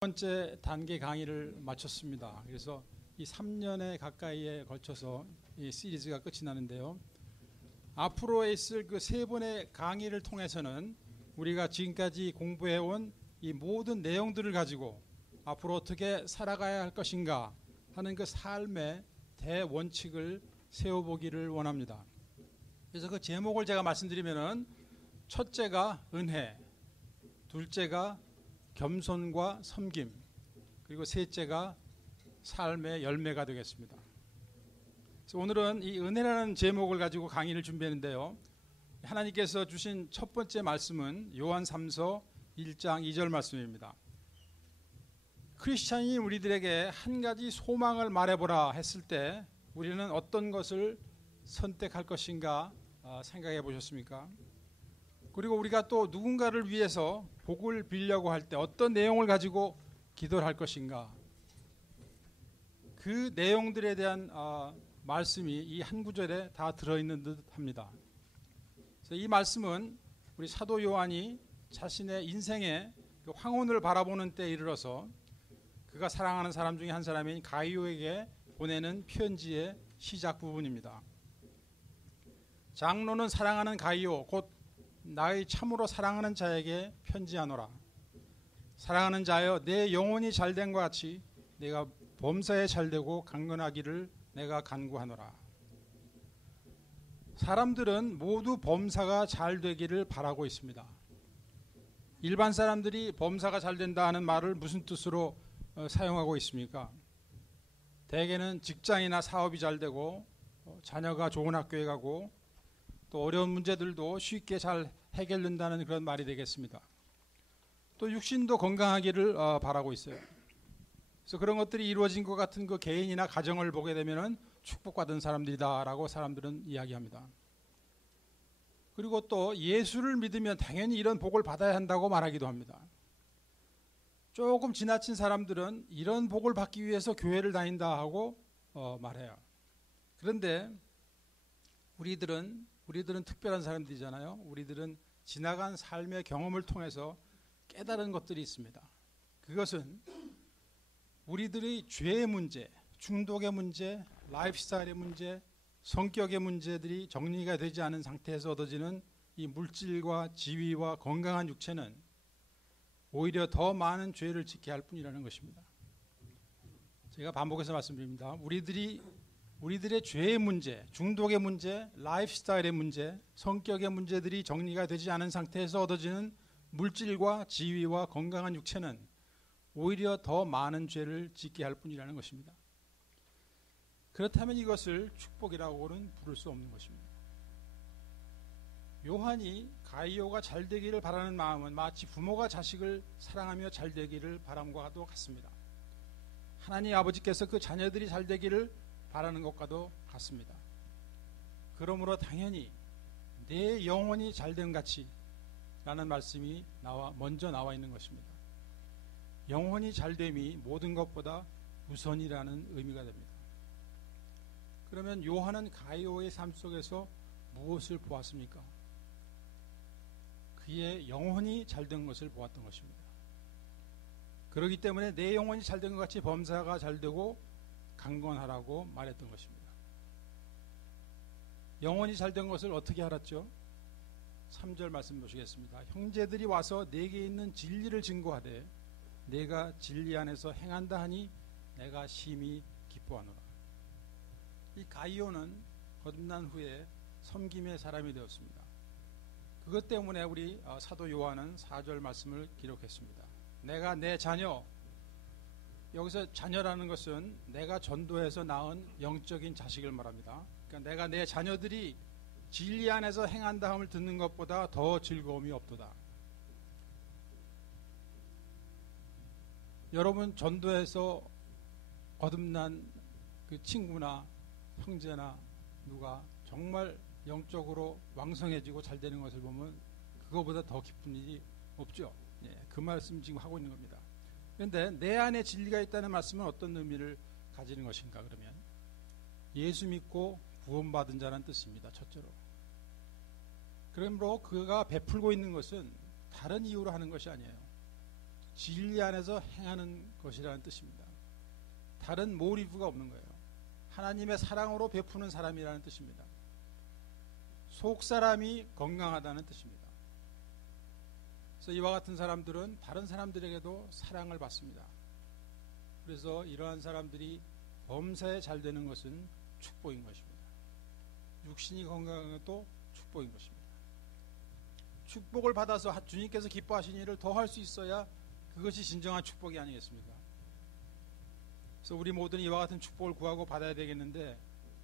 번째 단계 강의를 마쳤습니다. 그래서 이 3년에 가까이에 걸쳐서 이 시리즈가 끝이 나는데요. 앞으로 있을 그 세 번의 강의를 통해서는 우리가 지금까지 공부해온 이 모든 내용들을 가지고 앞으로 어떻게 살아가야 할 것인가 하는 그 삶의 대원칙을 세워보기를 원합니다. 그래서 그 제목을 제가 말씀드리면은 첫째가 은혜, 둘째가 겸손과 섬김, 그리고 셋째가 삶의 열매가 되겠습니다. 그래서 오늘은 이 은혜라는 제목을 가지고 강의를 준비했는데요. 하나님께서 주신 첫 번째 말씀은 요한 3서 1장 2절 말씀입니다. 크리스찬이 우리들에게 한 가지 소망을 말해보라 했을 때 우리는 어떤 것을 선택할 것인가 생각해 보셨습니까? 그리고 우리가 또 누군가를 위해서 복을 빌려고 할 때 어떤 내용을 가지고 기도를 할 것인가, 그 내용들에 대한 말씀이 이 한 구절에 다 들어있는 듯 합니다. 그래서 이 말씀은 우리 사도 요한이 자신의 인생의 그 황혼을 바라보는 때에 이르러서 그가 사랑하는 사람 중에 한 사람인 가이오에게 보내는 편지의 시작 부분입니다. 장로는 사랑하는 가이오 곧 나의 참으로 사랑하는 자에게 편지하노라. 사랑하는 자여, 내 영혼이 잘된과 같이 내가 범사에 잘되고 강건하기를 내가 간구하노라. 사람들은 모두 범사가 잘 되기를 바라고 있습니다. 일반 사람들이 범사가 잘 된다 하는 말을 무슨 뜻으로 사용하고 있습니까? 대개는 직장이나 사업이 잘 되고 자녀가 좋은 학교에 가고 또 어려운 문제들도 쉽게 잘 해결된다는 그런 말이 되겠습니다. 또 육신도 건강하기를 바라고 있어요. 그래서 그런 것들이 이루어진 것 같은 그 개인이나 가정을 보게 되면은 축복받은 사람들이다라고 사람들은 이야기합니다. 그리고 또 예수를 믿으면 당연히 이런 복을 받아야 한다고 말하기도 합니다. 조금 지나친 사람들은 이런 복을 받기 위해서 교회를 다닌다 하고 말해요. 그런데 우리들은 특별한 사람들이잖아요. 우리들은 지나간 삶의 경험을 통해서 깨달은 것들이 있습니다. 그것은 우리들의 죄의 문제, 중독의 문제, 라이프스타일의 문제, 성격의 문제들이 정리가 되지 않은 상태에서 얻어지는 이 물질과 지위와 건강한 육체는 오히려 더 많은 죄를 짓게 할 뿐이라는 것입니다. 제가 반복해서 말씀드립니다. 우리들의 죄의 문제, 중독의 문제, 라이프스타일의 문제, 성격의 문제들이 정리가 되지 않은 상태에서 얻어지는 물질과 지위와 건강한 육체는 오히려 더 많은 죄를 짓게 할 뿐이라는 것입니다. 그렇다면 이것을 축복이라고는 부를 수 없는 것입니다. 요한이 가이오가 잘 되기를 바라는 마음은 마치 부모가 자식을 사랑하며 잘 되기를 바람과도 같습니다. 하나님 아버지께서 그 자녀들이 잘 되기를 바라는 것과도 같습니다. 그러므로 당연히 내 영혼이 잘된 같이 라는 말씀이 먼저 나와 있는 것입니다. 영혼이 잘됨이 모든 것보다 우선이라는 의미가 됩니다. 그러면 요한은 가이오의 삶 속에서 무엇을 보았습니까? 그의 영혼이 잘된 것을 보았던 것입니다. 그렇기 때문에 내 영혼이 잘된 것 같이 범사가 잘되고 강건하라고 말했던 것입니다. 영혼이 잘된 것을 어떻게 알았죠? 3절 말씀 보시겠습니다. 형제들이 와서 내게 있는 진리를 증거하되 내가 진리 안에서 행한다 하니 내가 심히 기뻐하노라. 이 가이오는 거듭난 후에 섬김의 사람이 되었습니다. 그것 때문에 우리 사도 요한은 4절 말씀을 기록했습니다. 내가 내 자녀, 여기서 자녀라는 것은 내가 전도해서 낳은 영적인 자식을 말합니다. 그러니까 내가 내 자녀들이 진리 안에서 행한다 함을 듣는 것보다 더 즐거움이 없도다. 여러분 전도해서 거듭난 그 친구나 형제나 누가 정말 영적으로 왕성해지고 잘 되는 것을 보면 그거보다 더 기쁜 일이 없죠. 그 말씀 지금 하고 있는 겁니다. 그런데 내 안에 진리가 있다는 말씀은 어떤 의미를 가지는 것인가? 그러면 예수 믿고 구원받은 자라는 뜻입니다. 첫째로. 그러므로 그가 베풀고 있는 것은 다른 이유로 하는 것이 아니에요. 진리 안에서 행하는 것이라는 뜻입니다. 다른 모티브가 없는 거예요. 하나님의 사랑으로 베푸는 사람이라는 뜻입니다. 속 사람이 건강하다는 뜻입니다. 그래서 이와 같은 사람들은 다른 사람들에게도 사랑을 받습니다. 그래서 이러한 사람들이 범사에 잘 되는 것은 축복인 것입니다. 육신이 건강한 것도 축복인 것입니다. 축복을 받아서 주님께서 기뻐하신 일을 더 할 수 있어야 그것이 진정한 축복이 아니겠습니까? 그래서 우리 모두는 이와 같은 축복을 구하고 받아야 되겠는데,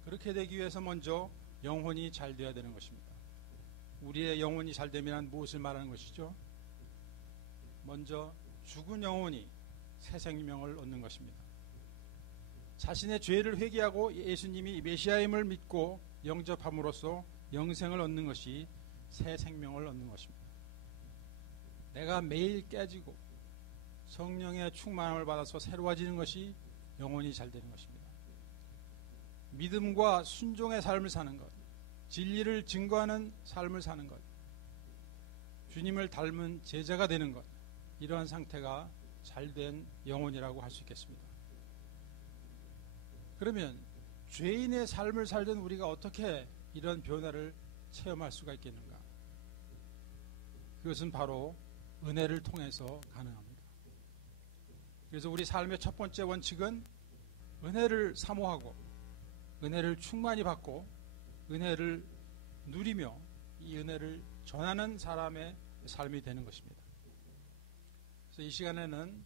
그렇게 되기 위해서 먼저 영혼이 잘 되어야 되는 것입니다. 우리의 영혼이 잘 되면 무엇을 말하는 것이죠? 먼저 죽은 영혼이 새 생명을 얻는 것입니다. 자신의 죄를 회개하고 예수님이 메시아임을 믿고 영접함으로써 영생을 얻는 것이 새 생명을 얻는 것입니다. 내가 매일 깨지고 성령의 충만함을 받아서 새로워지는 것이 영혼이 잘 되는 것입니다. 믿음과 순종의 삶을 사는 것, 진리를 증거하는 삶을 사는 것, 주님을 닮은 제자가 되는 것, 이러한 상태가 잘된 영혼이라고 할 수 있겠습니다. 그러면 죄인의 삶을 살던 우리가 어떻게 이런 변화를 체험할 수가 있겠는가? 그것은 바로 은혜를 통해서 가능합니다. 그래서 우리 삶의 첫 번째 원칙은 은혜를 사모하고 은혜를 충만히 받고 은혜를 누리며 이 은혜를 전하는 사람의 삶이 되는 것입니다. 그래서 이 시간에는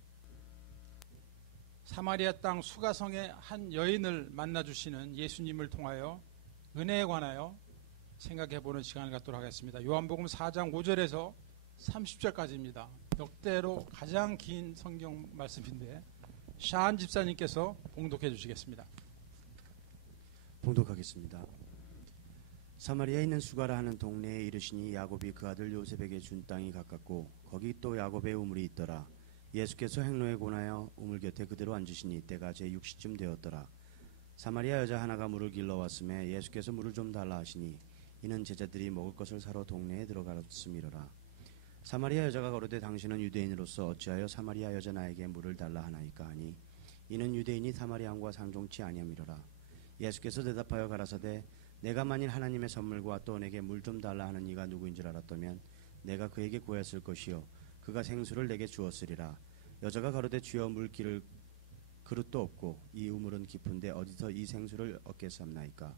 사마리아 땅 수가성의 한 여인을 만나주시는 예수님을 통하여 은혜에 관하여 생각해보는 시간을 갖도록 하겠습니다. 요한복음 4장 5절에서 30절까지입니다. 역대로 가장 긴 성경 말씀인데 샤한 집사님께서 봉독해 주시겠습니다. 봉독하겠습니다. 사마리아에 있는 수가라 하는 동네에 이르시니 야곱이 그 아들 요셉에게 준 땅이 가깝고 거기 또 야곱의 우물이 있더라. 예수께서 행로에 권하여 우물 곁에 그대로 앉으시니 때가 제6시쯤 되었더라. 사마리아 여자 하나가 물을 길러왔음에 예수께서 물을 좀 달라 하시니 이는 제자들이 먹을 것을 사러 동네에 들어갔음이로라. 사마리아 여자가 가로되 당신은 유대인으로서 어찌하여 사마리아 여자 나에게 물을 달라 하나이까 하니 이는 유대인이 사마리아인과 상종치 아니함이로라. 예수께서 대답하여 가라사대 내가 만일 하나님의 선물과 또 내게 물 좀 달라 하는 이가 누구인 줄 알았다면 내가 그에게 구했을 것이요 그가 생수를 내게 주었으리라. 여자가 가로되 주여 물 기를 그릇도 없고 이 우물은 깊은데 어디서 이 생수를 얻겠사옵나이까.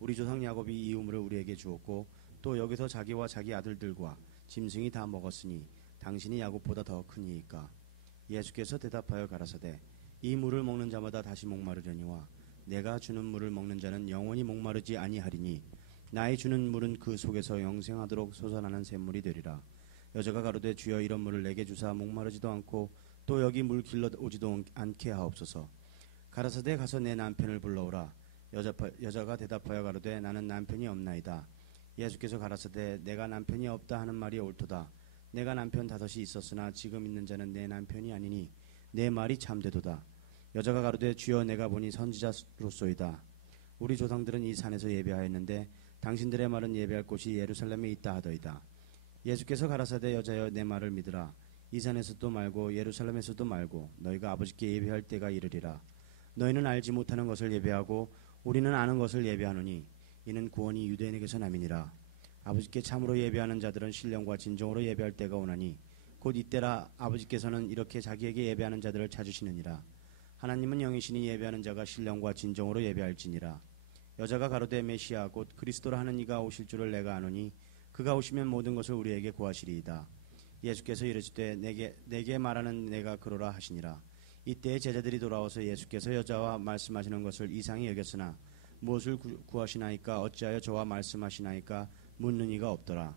우리 조상 야곱이 이 우물을 우리에게 주었고 또 여기서 자기와 자기 아들들과 짐승이 다 먹었으니 당신이 야곱보다 더 크니이까. 예수께서 대답하여 가라사대 이 물을 먹는 자마다 다시 목마르려니와 내가 주는 물을 먹는 자는 영원히 목마르지 아니하리니 나의 주는 물은 그 속에서 영생하도록 솟아나는 샘물이 되리라. 여자가 가로되 주여 이런 물을 내게 주사 목마르지도 않고 또 여기 물 길러 오지도 않게 하옵소서. 가라사대 가서 내 남편을 불러오라. 여자가 대답하여 가로되 나는 남편이 없나이다. 예수께서 가라사대 내가 남편이 없다 하는 말이 옳도다. 내가 남편 5이 있었으나 지금 있는 자는 내 남편이 아니니 내 말이 참되도다. 여자가 가로되 주여 내가 보니 선지자로소이다. 우리 조상들은 이 산에서 예배하였는데 당신들의 말은 예배할 곳이 예루살렘에 있다 하더이다. 예수께서 가라사대 여자여 내 말을 믿으라. 이 산에서도 말고 예루살렘에서도 말고 너희가 아버지께 예배할 때가 이르리라. 너희는 알지 못하는 것을 예배하고 우리는 아는 것을 예배하노니 이는 구원이 유대인에게서 남이니라. 아버지께 참으로 예배하는 자들은 신령과 진정으로 예배할 때가 오나니 곧 이때라. 아버지께서는 이렇게 자기에게 예배하는 자들을 찾으시느니라. 하나님은 영이시니 예배하는 자가 신령과 진정으로 예배할지니라. 여자가 가로되 메시아 곧 그리스도라 하는 이가 오실 줄을 내가 아노니 그가 오시면 모든 것을 우리에게 구하시리이다. 예수께서 이르시되 내게 말하는 내가 그러라 하시니라. 이때에 제자들이 돌아와서 예수께서 여자와 말씀하시는 것을 이상히 여겼으나 무엇을 구하시나이까 어찌하여 저와 말씀하시나이까 묻는 이가 없더라.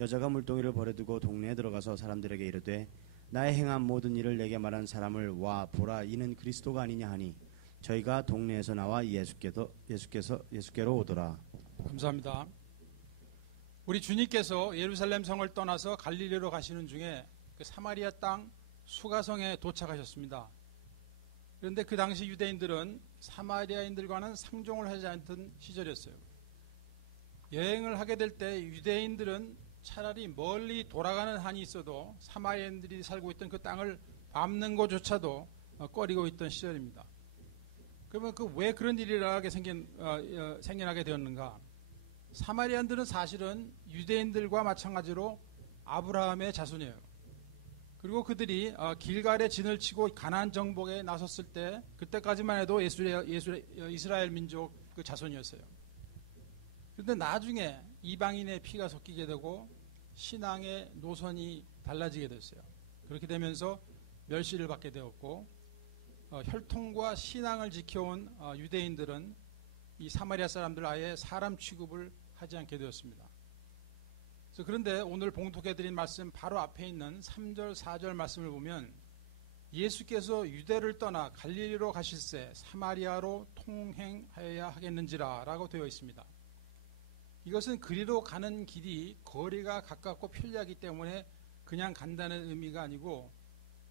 여자가 물동이를 버려두고 동네에 들어가서 사람들에게 이르되 나의 행한 모든 일을 내게 말한 사람을 와 보라. 이는 그리스도가 아니냐 하니 저희가 동네에서 나와 예수께로 오더라. 감사합니다. 우리 주님께서 예루살렘 성을 떠나서 갈릴리로 가시는 중에 그 사마리아 땅 수가성에 도착하셨습니다. 그런데 그 당시 유대인들은 사마리아인들과는 상종을 하지 않던 시절이었어요. 여행을 하게 될 때 유대인들은 차라리 멀리 돌아가는 한이 있어도 사마리아인들이 살고 있던 그 땅을 밟는 것조차도 꺼리고 있던 시절입니다. 그러면 왜 그런 일이 일어나게 생겨나게 되었는가? 사마리안들은 사실은 유대인들과 마찬가지로 아브라함의 자손이에요. 그리고 그들이 길갈에 진을 치고 가나안 정복에 나섰을 때 그때까지만 해도 이스라엘 민족 그 자손이었어요. 그런데 나중에 이방인의 피가 섞이게 되고 신앙의 노선이 달라지게 됐어요. 그렇게 되면서 멸시를 받게 되었고 혈통과 신앙을 지켜온 유대인들은 이 사마리아 사람들 아예 사람 취급을 하지 않게 되었습니다. 그런데 오늘 봉독해드린 말씀 바로 앞에 있는 3절 4절 말씀을 보면 예수께서 유대를 떠나 갈릴리로 가실새 사마리아로 통행하여야 하겠는지라 라고 되어 있습니다. 이것은 그리로 가는 길이 거리가 가깝고 편리하기 때문에 그냥 간다는 의미가 아니고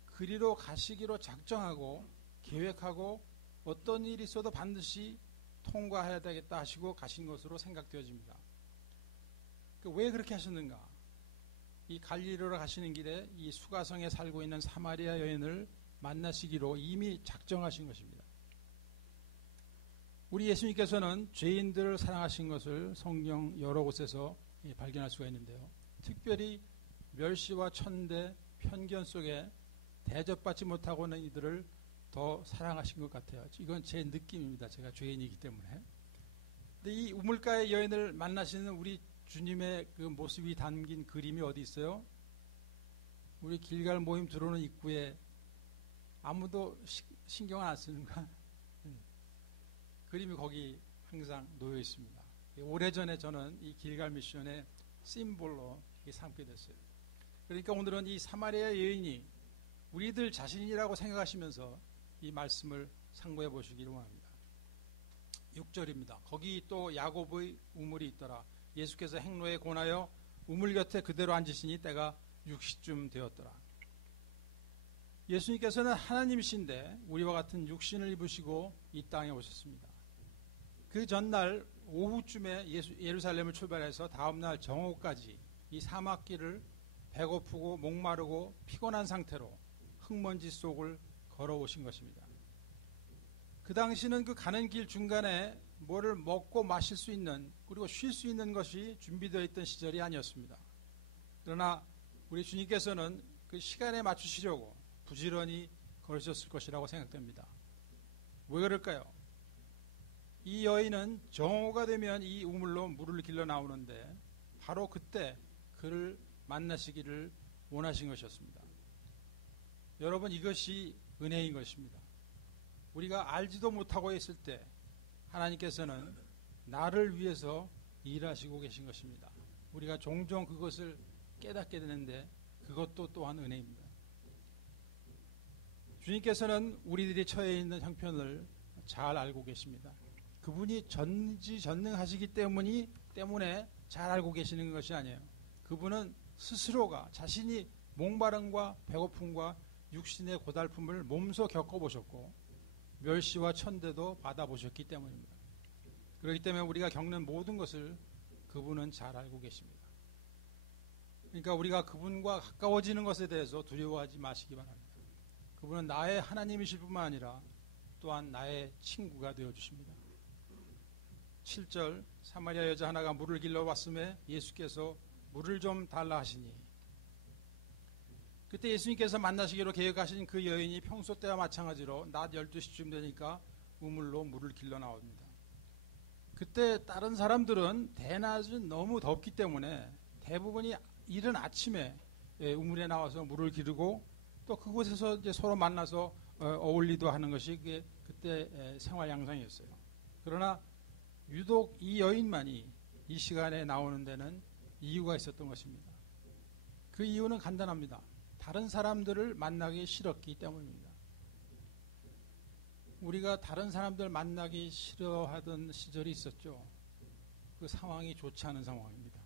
그리로 가시기로 작정하고 계획하고 어떤 일이 있어도 반드시 통과해야 되겠다 하시고 가신 것으로 생각되어집니다. 왜 그렇게 하셨는가? 이 갈릴리로 가시는 길에 이 수가성에 살고 있는 사마리아 여인을 만나시기로 이미 작정하신 것입니다. 우리 예수님께서는 죄인들을 사랑하신 것을 성경 여러 곳에서 발견할 수가 있는데요. 특별히 멸시와 천대, 편견 속에 대접받지 못하고 있는 이들을 더 사랑하신 것 같아요. 이건 제 느낌입니다. 제가 죄인이기 때문에. 근데 이 우물가의 여인을 만나시는 우리 주님의 그 모습이 담긴 그림이 어디 있어요? 우리 길갈 모임 들어오는 입구에 아무도 신경 안 쓰는가? 그림이 거기 항상 놓여 있습니다. 오래전에 저는 이 길갈 미션의 심볼로 삼게 됐어요. 그러니까 오늘은 이 사마리아 여인이 우리들 자신이라고 생각하시면서 이 말씀을 상고해 보시기를 원합니다. 6절입니다. 거기 또 야곱의 우물이 있더라. 예수께서 행로에 권하여 우물 곁에 그대로 앉으시니 때가 6시쯤 되었더라. 예수님께서는 하나님이신데 우리와 같은 육신을 입으시고 이 땅에 오셨습니다. 그 전날 오후쯤에 예루살렘을 출발해서 다음날 정오까지 이 사막길을 배고프고 목마르고 피곤한 상태로 흙먼지 속을 걸어오신 것입니다. 그 당시는 그 가는 길 중간에 뭐를 먹고 마실 수 있는 그리고 쉴 수 있는 것이 준비되어 있던 시절이 아니었습니다. 그러나 우리 주님께서는 그 시간에 맞추시려고 부지런히 걸으셨을 것이라고 생각됩니다. 왜 그럴까요? 이 여인은 정오가 되면 이 우물로 물을 길러 나오는데 바로 그때 그를 만나시기를 원하신 것이었습니다. 여러분, 이것이 은혜인 것입니다. 우리가 알지도 못하고 있을 때 하나님께서는 나를 위해서 일하시고 계신 것입니다. 우리가 종종 그것을 깨닫게 되는데 그것도 또한 은혜입니다. 주님께서는 우리들이 처해 있는 형편을 잘 알고 계십니다. 그분이 전지전능하시기 때문에 잘 알고 계시는 것이 아니에요. 그분은 스스로가 자신이 목마름과 배고픔과 육신의 고달픔을 몸소 겪어보셨고 멸시와 천대도 받아보셨기 때문입니다. 그렇기 때문에 우리가 겪는 모든 것을 그분은 잘 알고 계십니다. 그러니까 우리가 그분과 가까워지는 것에 대해서 두려워하지 마시기 바랍니다. 그분은 나의 하나님이실 뿐만 아니라 또한 나의 친구가 되어주십니다. 7절 사마리아 여자 하나가 물을 길러 왔음에 예수께서 물을 좀 달라 하시니 그때 예수님께서 만나시기로 계획하신 그 여인이 평소 때와 마찬가지로 낮 12시쯤 되니까 우물로 물을 길러 나옵니다. 그때 다른 사람들은 대낮은 너무 덥기 때문에 대부분이 이른 아침에 우물에 나와서 물을 기르고 또 그곳에서 이제 서로 만나서 어울리도 하는 것이 그때 생활 양상이었어요. 그러나 유독 이 여인만이 이 시간에 나오는 데는 이유가 있었던 것입니다. 그 이유는 간단합니다. 다른 사람들을 만나기 싫었기 때문입니다. 우리가 다른 사람들 만나기 싫어하던 시절이 있었죠. 그 상황이 좋지 않은 상황입니다.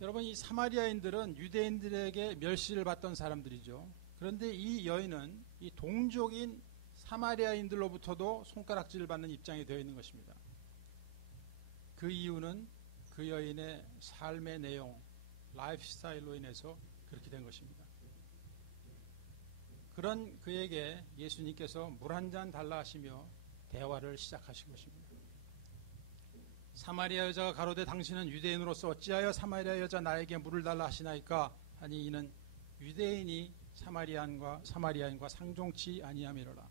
여러분, 이 사마리아인들은 유대인들에게 멸시를 받던 사람들이죠. 그런데 이 여인은 이 동족인 사마리아인들로부터도 손가락질을 받는 입장이 되어 있는 것입니다. 그 이유는 그 여인의 삶의 내용, 라이프 스타일로 인해서 그렇게 된 것입니다. 그런 그에게 예수님께서 물 한 잔 달라 하시며 대화를 시작하신 것입니다. 사마리아 여자가 가로되 당신은 유대인으로서 어찌하여 사마리아 여자 나에게 물을 달라 하시나이까 하니 이는 유대인이 사마리아인과 상종치 아니함이로라.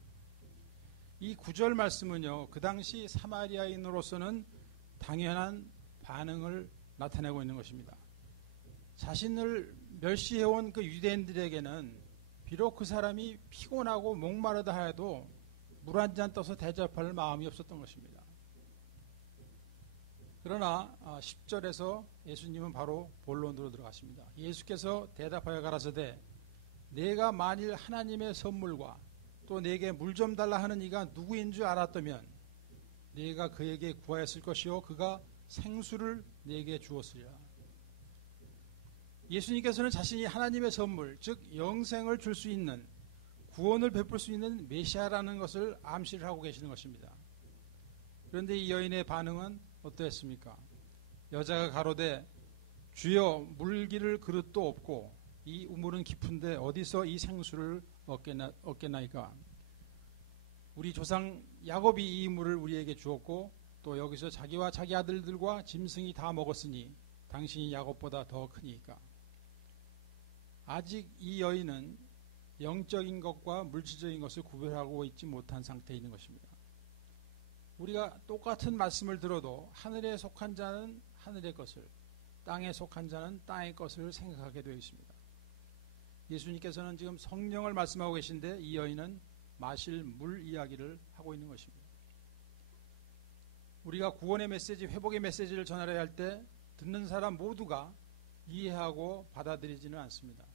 이 구절 말씀은요, 그 당시 사마리아인으로서는 당연한 반응을 나타내고 있는 것입니다. 자신을 멸시해온 그 유대인들에게는 비록 그 사람이 피곤하고 목마르다 하여도 물 한 잔 떠서 대접할 마음이 없었던 것입니다. 그러나 10절에서 예수님은 바로 본론으로 들어가십니다. 예수께서 대답하여 가라사대 내가 만일 하나님의 선물과 또 내게 물 좀 달라 하는 이가 누구인 줄 알았다면 내가 그에게 구하였을 것이요 그가 생수를 내게 주었으리라. 예수님께서는 자신이 하나님의 선물, 즉 영생을 줄 수 있는, 구원을 베풀 수 있는 메시아라는 것을 암시를 하고 계시는 것입니다. 그런데 이 여인의 반응은 어떠했습니까? 여자가 가로되 주여 물기를 그릇도 없고 이 우물은 깊은데 어디서 이 생수를 얻겠나이까? 우리 조상 야곱이 이 물을 우리에게 주었고 또 여기서 자기와 자기 아들들과 짐승이 다 먹었으니 당신이 야곱보다 더 크니까. 아직 이 여인은 영적인 것과 물질적인 것을 구별하고 있지 못한 상태에 있는 것입니다. 우리가 똑같은 말씀을 들어도 하늘에 속한 자는 하늘의 것을, 땅에 속한 자는 땅의 것을 생각하게 되어 있습니다. 예수님께서는 지금 성령을 말씀하고 계신데 이 여인은 마실 물 이야기를 하고 있는 것입니다. 우리가 구원의 메시지, 회복의 메시지를 전하려 할 때 듣는 사람 모두가 이해하고 받아들이지는 않습니다.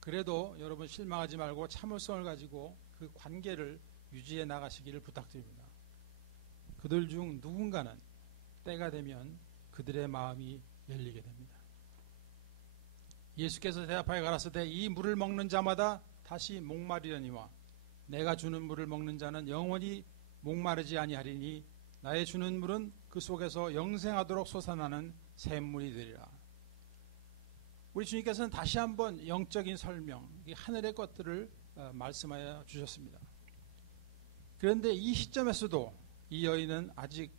그래도 여러분 실망하지 말고 참을성을 가지고 그 관계를 유지해 나가시기를 부탁드립니다. 그들 중 누군가는 때가 되면 그들의 마음이 열리게 됩니다. 예수께서 대답하여 가라사대 이 물을 먹는 자마다 다시 목마르려니와 내가 주는 물을 먹는 자는 영원히 목마르지 아니하리니 나의 주는 물은 그 속에서 영생하도록 솟아나는 샘물이 되리라. 우리 주님께서는 다시 한번 영적인 설명, 하늘의 것들을 말씀하여 주셨습니다. 그런데 이 시점에서도 이 여인은 아직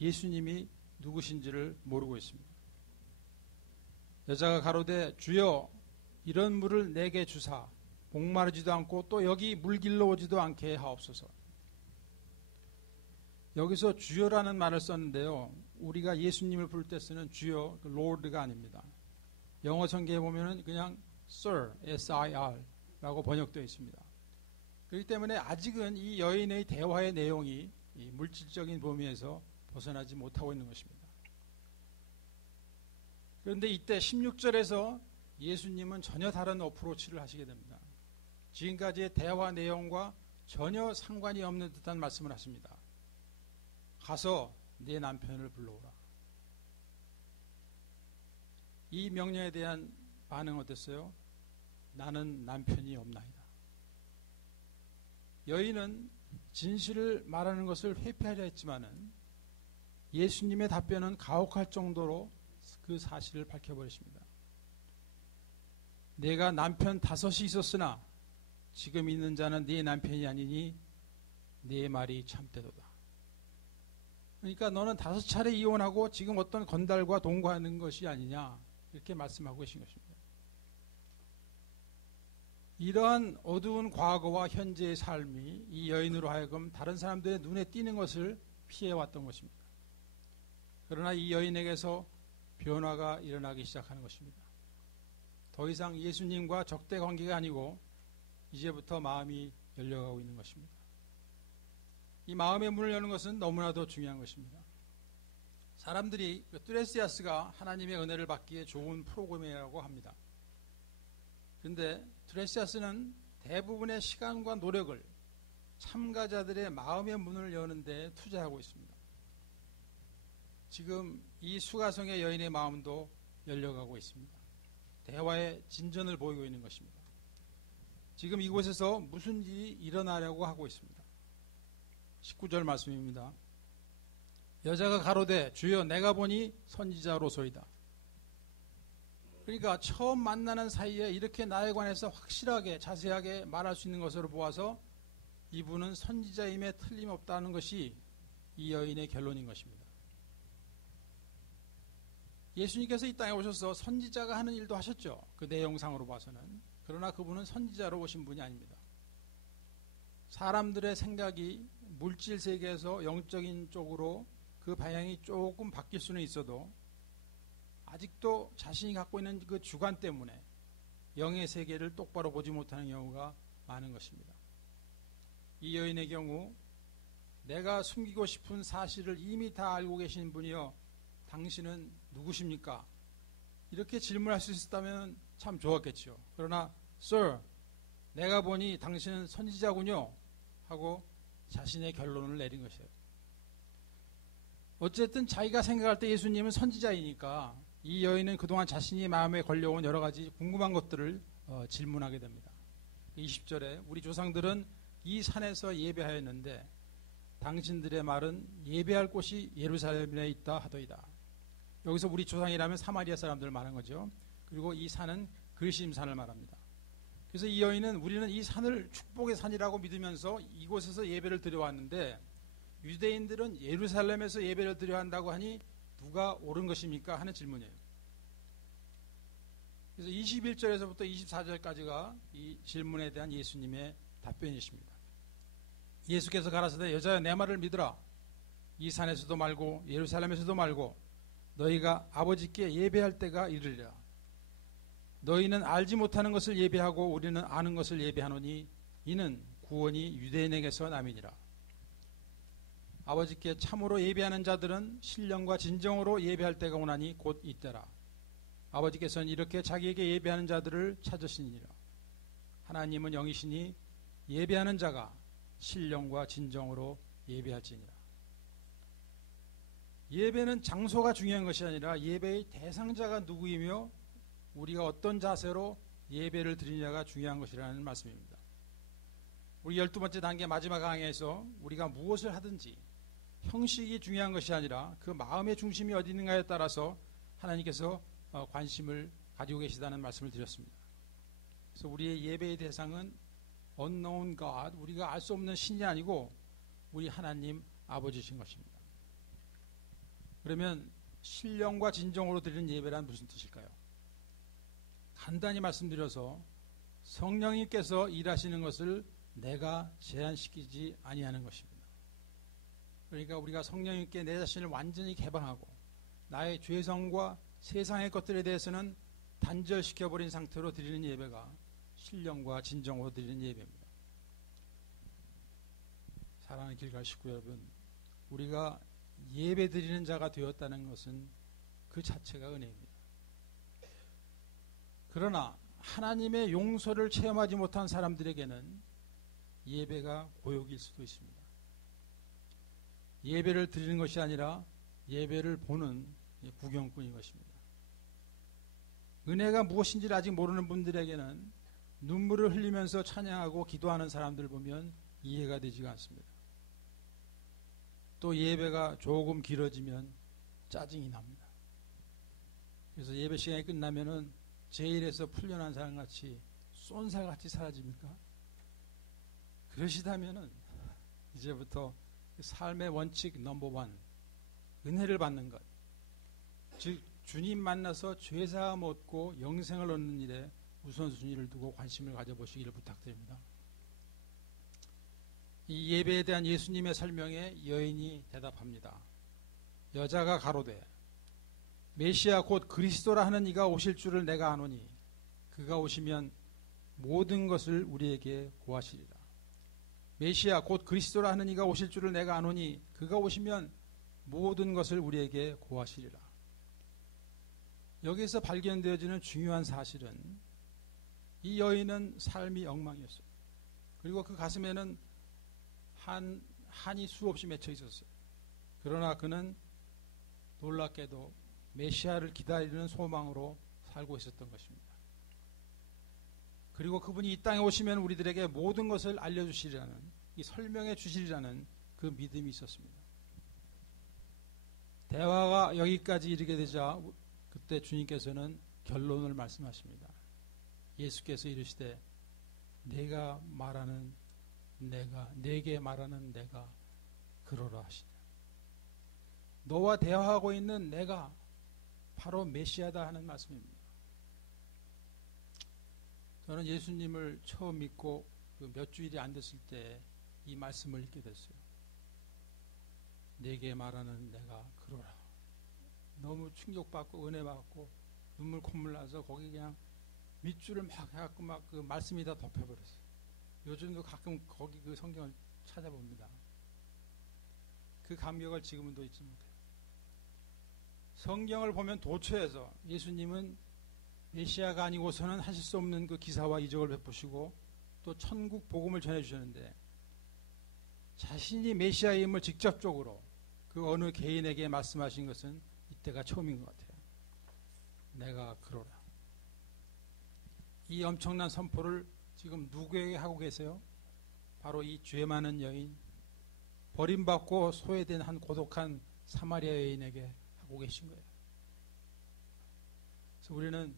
예수님이 누구신지를 모르고 있습니다. 여자가 가로되 주여 이런 물을 내게 주사 목마르지도 않고 또 여기 물 길러 오지도 않게 하옵소서. 여기서 주여라는 말을 썼는데요, 우리가 예수님을 부를 때 쓰는 주여, Lord가 아닙니다. 영어 성경에 보면은 그냥 Sir, S-I-R 라고 번역되어 있습니다. 그렇기 때문에 아직은 이 여인의 대화의 내용이 이 물질적인 범위에서 벗어나지 못하고 있는 것입니다. 그런데 이때 16절에서 예수님은 전혀 다른 어프로치를 하시게 됩니다. 지금까지의 대화 내용과 전혀 상관이 없는 듯한 말씀을 하십니다. 가서 네 남편을 불러오라. 이 명령에 대한 반응은 어땠어요? 나는 남편이 없나이다. 여인은 진실을 말하는 것을 회피하려 했지만은 예수님의 답변은 가혹할 정도로 그 사실을 밝혀버리십니다. 내가 남편 5이 있었으나 지금 있는 자는 네 남편이 아니니 네 말이 참되도다. 그러니까 너는 5차례 이혼하고 지금 어떤 건달과 동거하는 것이 아니냐, 이렇게 말씀하고 계신 것입니다. 이러한 어두운 과거와 현재의 삶이 이 여인으로 하여금 다른 사람들의 눈에 띄는 것을 피해왔던 것입니다. 그러나 이 여인에게서 변화가 일어나기 시작하는 것입니다. 더 이상 예수님과 적대 관계가 아니고 이제부터 마음이 열려가고 있는 것입니다. 이 마음의 문을 여는 것은 너무나도 중요한 것입니다. 사람들이 트레시아스가 하나님의 은혜를 받기에 좋은 프로그램이라고 합니다. 그런데 트레시아스는 대부분의 시간과 노력을 참가자들의 마음의 문을 여는 데 투자하고 있습니다. 지금 이 수가성의 여인의 마음도 열려가고 있습니다. 대화의 진전을 보이고 있는 것입니다. 지금 이곳에서 무슨 일이 일어나려고 하고 있습니다. 19절 말씀입니다. 여자가 가로되 주여 내가 보니 선지자로소이다. 그러니까 처음 만나는 사이에 이렇게 나에 관해서 확실하게 자세하게 말할 수 있는 것으로 보아서 이분은 선지자임에 틀림없다는 것이 이 여인의 결론인 것입니다. 예수님께서 이 땅에 오셔서 선지자가 하는 일도 하셨죠. 그 내용상으로 봐서는. 그러나 그분은 선지자로 오신 분이 아닙니다. 사람들의 생각이 물질 세계에서 영적인 쪽으로 그 방향이 조금 바뀔 수는 있어도 아직도 자신이 갖고 있는 그 주관 때문에 영의 세계를 똑바로 보지 못하는 경우가 많은 것입니다. 이 여인의 경우 내가 숨기고 싶은 사실을 이미 다 알고 계신 분이여 당신은 누구십니까? 이렇게 질문할 수 있었다면 참 좋았겠죠. 그러나 Sir, 내가 보니 당신은 선지자군요 하고 자신의 결론을 내린 것이에요. 어쨌든 자기가 생각할 때 예수님은 선지자이니까 이 여인은 그동안 자신이 마음에 걸려온 여러 가지 궁금한 것들을 질문하게 됩니다. 20절에 우리 조상들은 이 산에서 예배하였는데 당신들의 말은 예배할 곳이 예루살렘에 있다 하더이다. 여기서 우리 조상이라면 사마리아 사람들을 말한 거죠. 그리고 이 산은 그리심산을 말합니다. 그래서 이 여인은 우리는 이 산을 축복의 산이라고 믿으면서 이곳에서 예배를 드려왔는데 유대인들은 예루살렘에서 예배를 드려야 한다고 하니 누가 옳은 것입니까? 하는 질문이에요. 그래서 21절에서부터 24절까지가 이 질문에 대한 예수님의 답변이십니다. 예수께서 가라사대 여자여 내 말을 믿으라. 이 산에서도 말고 예루살렘에서도 말고 너희가 아버지께 예배할 때가 이르리라. 너희는 알지 못하는 것을 예배하고 우리는 아는 것을 예배하노니 이는 구원이 유대인에게서 남이니라. 아버지께 참으로 예배하는 자들은 신령과 진정으로 예배할 때가 오나니 곧 이때라. 아버지께서는 이렇게 자기에게 예배하는 자들을 찾으시니라. 하나님은 영이시니 예배하는 자가 신령과 진정으로 예배할지니라. 예배는 장소가 중요한 것이 아니라 예배의 대상자가 누구이며 우리가 어떤 자세로 예배를 드리냐가 중요한 것이라는 말씀입니다. 우리 12번째 단계 마지막 강의에서 우리가 무엇을 하든지 형식이 중요한 것이 아니라 그 마음의 중심이 어디 있는가에 따라서 하나님께서 관심을 가지고 계시다는 말씀을 드렸습니다. 그래서 우리의 예배의 대상은 unknown God, 우리가 알 수 없는 신이 아니고 우리 하나님 아버지신 것입니다. 그러면 신령과 진정으로 드리는 예배란 무슨 뜻일까요? 간단히 말씀드려서 성령님께서 일하시는 것을 내가 제한시키지 아니하는 것입니다. 그러니까 우리가 성령님께 내 자신을 완전히 개방하고 나의 죄성과 세상의 것들에 대해서는 단절시켜버린 상태로 드리는 예배가 신령과 진정으로 드리는 예배입니다. 사랑하는 길갈 식구 여러분, 우리가 예배 드리는 자가 되었다는 것은 그 자체가 은혜입니다. 그러나 하나님의 용서를 체험하지 못한 사람들에게는 예배가 고역일 수도 있습니다. 예배를 드리는 것이 아니라 예배를 보는 구경꾼인 것입니다. 은혜가 무엇인지를 아직 모르는 분들에게는 눈물을 흘리면서 찬양하고 기도하는 사람들을 보면 이해가 되지가 않습니다. 또 예배가 조금 길어지면 짜증이 납니다. 그래서 예배 시간이 끝나면은 제일에서 풀려난 사람같이 쏜살같이 사라집니까? 그러시다면은 이제부터 삶의 원칙 넘버원, 은혜를 받는 것, 즉 주님 만나서 죄사함 얻고 영생을 얻는 일에 우선순위를 두고 관심을 가져보시기를 부탁드립니다. 이 예배에 대한 예수님의 설명에 여인이 대답합니다. 여자가 가로되 메시아 곧 그리스도라 하는 이가 오실 줄을 내가 아노니 그가 오시면 모든 것을 우리에게 고하시리라. 메시아 곧 그리스도라 하는 이가 오실 줄을 내가 아노니 그가 오시면 모든 것을 우리에게 고하시리라. 여기서 발견되어지는 중요한 사실은 이 여인은 삶이 엉망이었어요. 그리고 그 가슴에는 한이 수없이 맺혀 있었어요. 그러나 그는 놀랍게도 메시아를 기다리는 소망으로 살고 있었던 것입니다. 그리고 그분이 이 땅에 오시면 우리들에게 모든 것을 알려주시리라는, 이 설명해 주시리라는 그 믿음이 있었습니다. 대화가 여기까지 이르게 되자 그때 주님께서는 결론을 말씀하십니다. 예수께서 이르시되 내게 말하는 내가 그러라 하시니, 너와 대화하고 있는 내가 바로 메시아다 하는 말씀입니다. 저는 예수님을 처음 믿고 몇 주일이 안 됐을 때 이 말씀을 읽게 됐어요. 내게 말하는 내가 그러라. 너무 충격받고 은혜 받고 눈물 콧물 나서 거기 그냥 밑줄을 막 해갖고 막 그 말씀이 다 덮여버렸어요. 요즘도 가끔 거기 그 성경을 찾아봅니다. 그 감격을 지금도 잊지 못해요. 성경을 보면 도처에서 예수님은 메시아가 아니고서는 하실 수 없는 그 기사와 이적을 베푸시고 또 천국 복음을 전해주셨는데, 자신이 메시아임을 직접적으로 그 어느 개인에게 말씀하신 것은 이때가 처음인 것 같아요. 내가 그러라. 이 엄청난 선포를 지금 누구에게 하고 계세요? 바로 이 죄 많은 여인, 버림받고 소외된 한 고독한 사마리아 여인에게 하고 계신 거예요. 그래서 우리는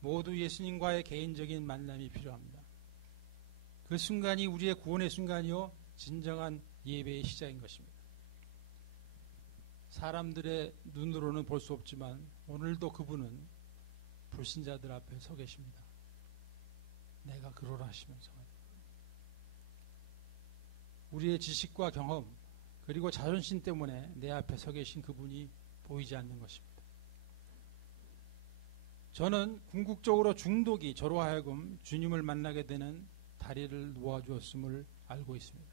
모두 예수님과의 개인적인 만남이 필요합니다. 그 순간이 우리의 구원의 순간이요, 진정한 예배의 시작인 것입니다. 사람들의 눈으로는 볼 수 없지만 오늘도 그분은 불신자들 앞에 서 계십니다. 내가 그러라 하시면서 우리의 지식과 경험 그리고 자존심 때문에 내 앞에 서 계신 그분이 보이지 않는 것입니다. 저는 궁극적으로 중독이 저로 하여금 주님을 만나게 되는 다리를 놓아주었음을 알고 있습니다.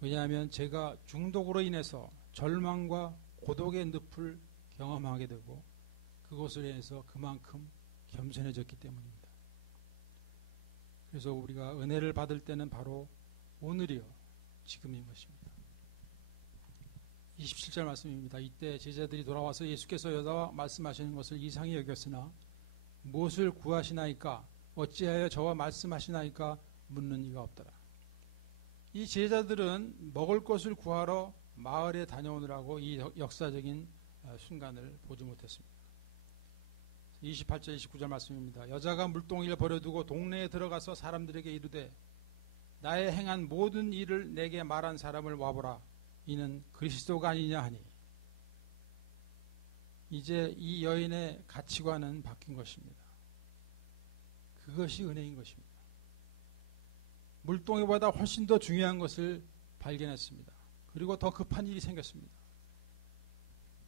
왜냐하면 제가 중독으로 인해서 절망과 고독의 늪을 경험하게 되고 그것으로 인해서 그만큼 겸손해졌기 때문입니다. 그래서 우리가 은혜를 받을 때는 바로 오늘이요, 지금인 것입니다. 27절 말씀입니다. 이때 제자들이 돌아와서 예수께서 여자와 말씀하시는 것을 이상히 여겼으나 무엇을 구하시나이까, 어찌하여 저와 말씀하시나이까 묻는 이가 없더라. 이 제자들은 먹을 것을 구하러 마을에 다녀오느라고 이 역사적인 순간을 보지 못했습니다. 28절 29절 말씀입니다. 여자가 물동이를 버려두고 동네에 들어가서 사람들에게 이르되 나의 행한 모든 일을 내게 말한 사람을 와보라. 이는 그리스도가 아니냐 하니, 이제 이 여인의 가치관은 바뀐 것입니다. 그것이 은혜인 것입니다. 물동이보다 훨씬 더 중요한 것을 발견했습니다. 그리고 더 급한 일이 생겼습니다.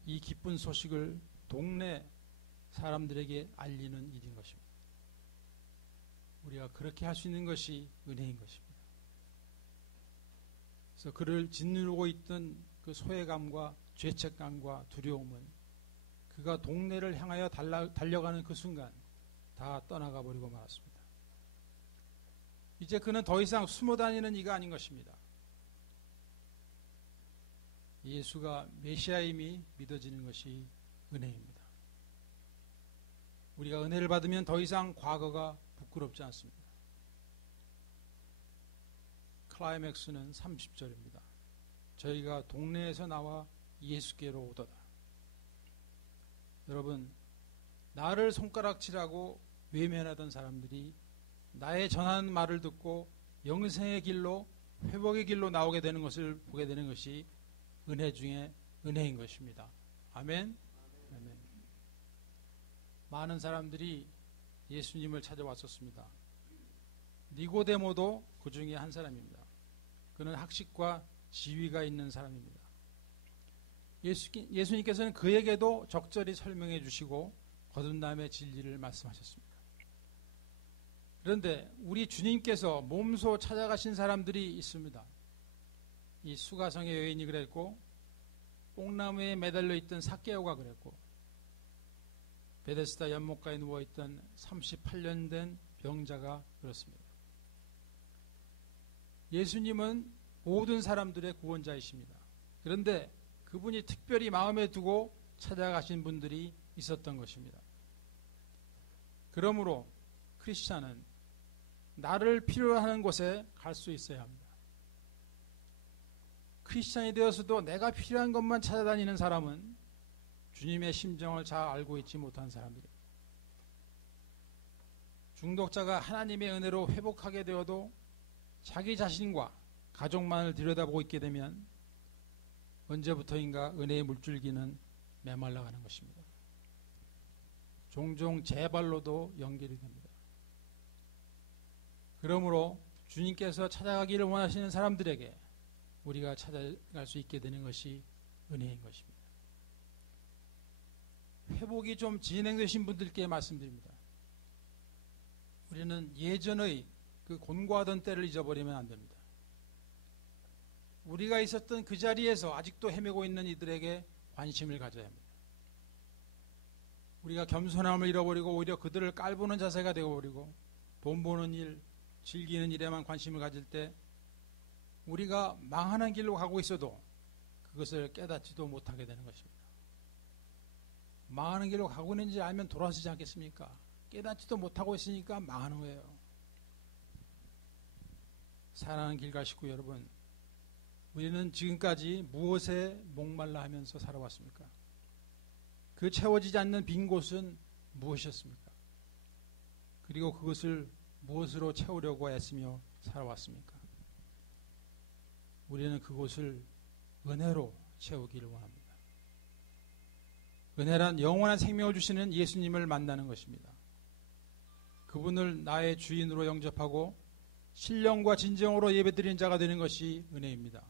이 기쁜 소식을 동네 사람들에게 알리는 일인 것입니다. 우리가 그렇게 할 수 있는 것이 은혜인 것입니다. 그래서 그를 짓누르고 있던 그 소외감과 죄책감과 두려움은 그가 동네를 향하여 달려가는 그 순간 다 떠나가 버리고 말았습니다. 이제 그는 더 이상 숨어 다니는 이가 아닌 것입니다. 예수가 메시아임이 믿어지는 것이 은혜입니다. 우리가 은혜를 받으면 더 이상 과거가 부끄럽지 않습니다. 클라이맥스는 30절입니다. 저희가 동네에서 나와 예수께로 오더라. 여러분, 나를 손가락질하고 외면하던 사람들이 나의 전하는 말을 듣고 영생의 길로, 회복의 길로 나오게 되는 것을 보게 되는 것이 은혜 중에 은혜인 것입니다. 아멘. 아멘. 많은 사람들이 예수님을 찾아왔었습니다. 니고데모도 그 중에 한 사람입니다. 그는 학식과 지위가 있는 사람입니다. 예수님께서는 그에게도 적절히 설명해 주시고 거듭남의 진리를 말씀하셨습니다. 그런데 우리 주님께서 몸소 찾아가신 사람들이 있습니다. 이 수가성의 여인이 그랬고, 뽕나무에 매달려 있던 삭개오가 그랬고, 베데스다 연못가에 누워있던 38년 된 병자가 그렇습니다. 예수님은 모든 사람들의 구원자이십니다. 그런데 그분이 특별히 마음에 두고 찾아가신 분들이 있었던 것입니다. 그러므로 크리스찬은 나를 필요로 하는 곳에 갈 수 있어야 합니다. 크리스찬이 되어서도 내가 필요한 것만 찾아다니는 사람은 주님의 심정을 잘 알고 있지 못한 사람들입니다. 중독자가 하나님의 은혜로 회복하게 되어도 자기 자신과 가족만을 들여다보고 있게 되면 언제부터인가 은혜의 물줄기는 메말라가는 것입니다. 종종 재발로도 연결이 됩니다. 그러므로 주님께서 찾아가기를 원하시는 사람들에게 우리가 찾아갈 수 있게 되는 것이 은혜인 것입니다. 회복이 좀 진행되신 분들께 말씀드립니다. 우리는 예전의 그 곤고하던 때를 잊어버리면 안 됩니다. 우리가 있었던 그 자리에서 아직도 헤매고 있는 이들에게 관심을 가져야 합니다. 우리가 겸손함을 잃어버리고 오히려 그들을 깔보는 자세가 되어버리고 돈 버는 일, 즐기는 일에만 관심을 가질 때 우리가 망하는 길로 가고 있어도 그것을 깨닫지도 못하게 되는 것입니다. 망하는 길로 가고 있는지 알면 돌아서지 않겠습니까? 깨닫지도 못하고 있으니까 망하는 거예요. 사랑하는 길가 식구 여러분, 우리는 지금까지 무엇에 목말라 하면서 살아왔습니까? 그 채워지지 않는 빈 곳은 무엇이었습니까? 그리고 그것을 무엇으로 채우려고 애쓰며 살아왔습니까? 우리는 그곳을 은혜로 채우기를 원합니다. 은혜란 영원한 생명을 주시는 예수님을 만나는 것입니다. 그분을 나의 주인으로 영접하고 신령과 진정으로 예배드리는 자가 되는 것이 은혜입니다.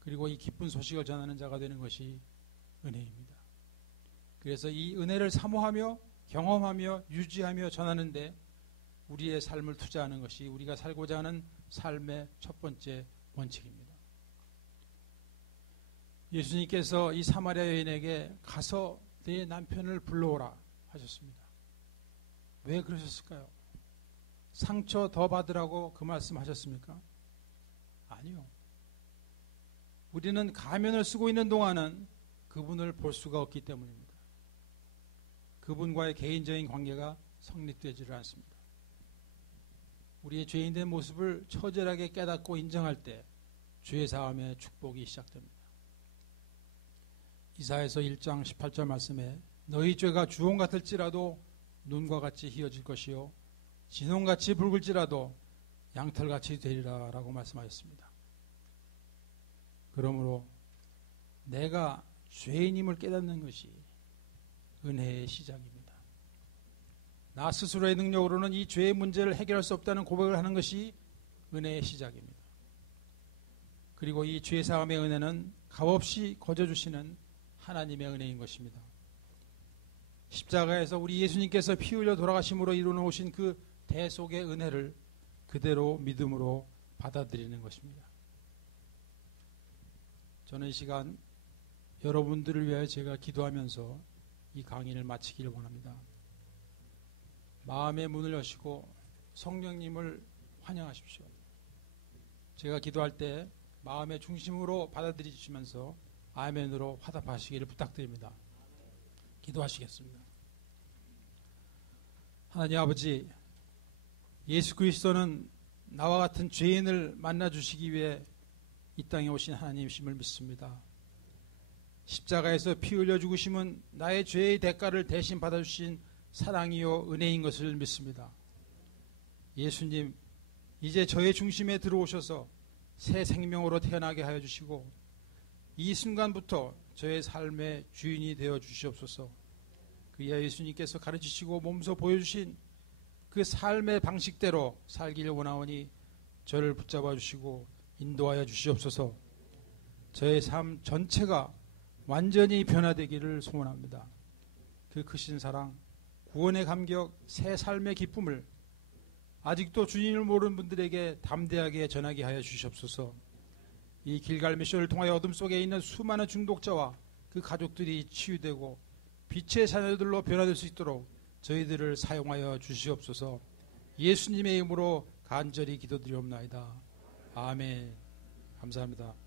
그리고 이 기쁜 소식을 전하는 자가 되는 것이 은혜입니다. 그래서 이 은혜를 사모하며 경험하며 유지하며 전하는데 우리의 삶을 투자하는 것이 우리가 살고자 하는 삶의 첫 번째 원칙입니다. 예수님께서 이 사마리아 여인에게 가서 내 남편을 불러오라 하셨습니다. 왜 그러셨을까요? 상처 더 받으라고 그 말씀하셨습니까? 아니요. 우리는 가면을 쓰고 있는 동안은 그분을 볼 수가 없기 때문입니다. 그분과의 개인적인 관계가 성립되지를 않습니다. 우리의 죄인된 모습을 처절하게 깨닫고 인정할 때 죄 사함의 축복이 시작됩니다. 이사야서 1장 18절 말씀에 너희 죄가 주홍 같을지라도 눈과 같이 희어질 것이요 진홍같이 붉을지라도 양털같이 되리라 라고 말씀하셨습니다. 그러므로 내가 죄인임을 깨닫는 것이 은혜의 시작입니다. 나 스스로의 능력으로는 이 죄의 문제를 해결할 수 없다는 고백을 하는 것이 은혜의 시작입니다. 그리고 이 죄사함의 은혜는 값없이 거저주시는 하나님의 은혜인 것입니다. 십자가에서 우리 예수님께서 피 흘려 돌아가심으로 이루어놓으신 그 대속의 은혜를 그대로 믿음으로 받아들이는 것입니다. 저는 이 시간 여러분들을 위하여 제가 기도하면서 이 강의를 마치기를 원합니다. 마음의 문을 여시고 성령님을 환영하십시오. 제가 기도할 때 마음의 중심으로 받아들이시면서 아멘으로 화답하시기를 부탁드립니다. 기도하시겠습니다. 하나님 아버지, 예수 그리스도는 나와 같은 죄인을 만나주시기 위해 이 땅에 오신 하나님이심을 믿습니다. 십자가에서 피 흘려 죽으심은 나의 죄의 대가를 대신 받아주신 사랑이요 은혜인 것을 믿습니다. 예수님, 이제 저의 중심에 들어오셔서 새 생명으로 태어나게 하여 주시고 이 순간부터 저의 삶의 주인이 되어 주시옵소서. 그이야 예수님께서 가르치시고 몸소 보여주신 그 삶의 방식대로 살기를 원하오니 저를 붙잡아 주시고 인도하여 주시옵소서. 저의 삶 전체가 완전히 변화되기를 소원합니다. 그 크신 사랑, 구원의 감격, 새 삶의 기쁨을 아직도 주님을 모르는 분들에게 담대하게 전하게 하여 주시옵소서. 이 길갈 미션을 통하여 어둠 속에 있는 수많은 중독자와 그 가족들이 치유되고 빛의 자녀들로 변화될 수 있도록 저희들을 사용하여 주시옵소서. 예수님의 이름으로 간절히 기도드리옵나이다. 아멘. 감사합니다.